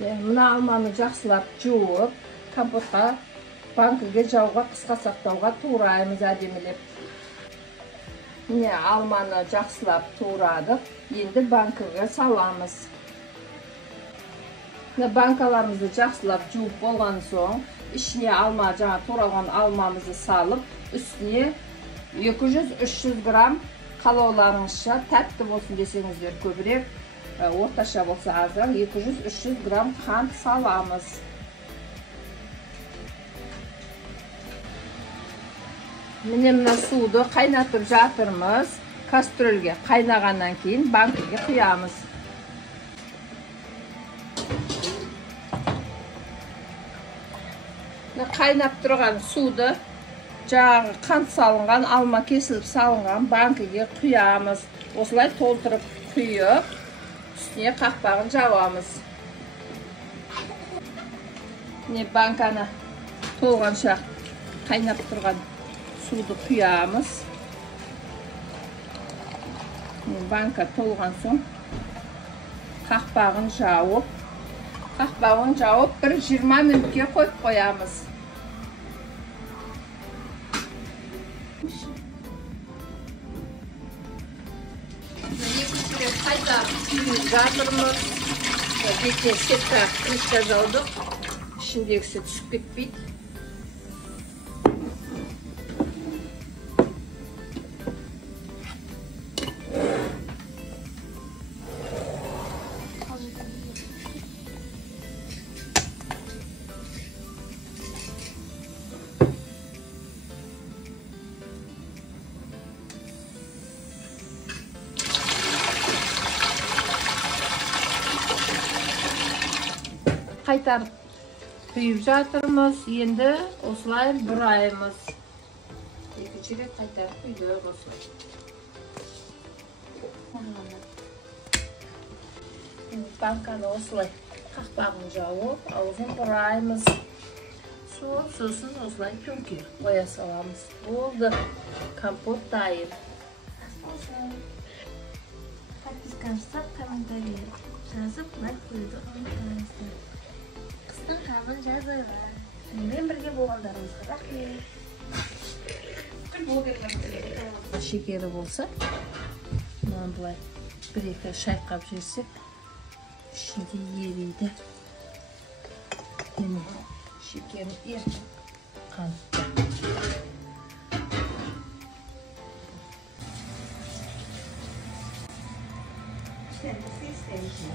Mına алманы жақсылап жуып, компотқа, банкіге жауға, қысқа сақтауға тураймыз әдемілеп. Міне алманы жақсылап турадық, енді банкіге саламыз. Банкаларымызды жақсылап жуып болған соң, ішіне алма, жаңа туралған алмамызды салып, үстіне 200-300 грамм қалауларыңызша тәтті болсын десеңіздер көбірек, орташа болса азырақ 200-300 грамм қант саламыз. Міне мына суды қайнатып жатырмыз. Кастрөлге қайнағаннан кейін банкіге құямыз. Қайнап тұрған суды жаңағы қант салынған, алма кесіліп салынған банкіге құямыз. Осылай толтырып құйып, үстіне қақпағын жауамыз. Міне банканы толғанша қайнап тұрған суды құямыз. Банка толған соң қақпағын жауып, бір 20 минутке қойып қоямыз. Екінші қайта күйіп жатырмыз. Бетіне сетка крышка жаудық. Ішіндегісі түсіп кетпейді. Қайтарып құйып жатырмыз, енді осылай бұраймыз. Екінші рет қайтарып құйдық осылай. Банканы осылай қақпағын жауып, аузын бұраймыз. Сосын осылай көңке қоя саламыз. Болды, компот дайын. Подписканы комментарий жазып, лайк қойуды ұмытпаңыздар. Қыстың қамын жазыңыздар. Мен бірге болғандарыңызға рахмет. Шекері болса, мынаны былай бір-екі шайқап жесек, ішінде ериді. Міне шекері ертіп қантты. Sen de istersin.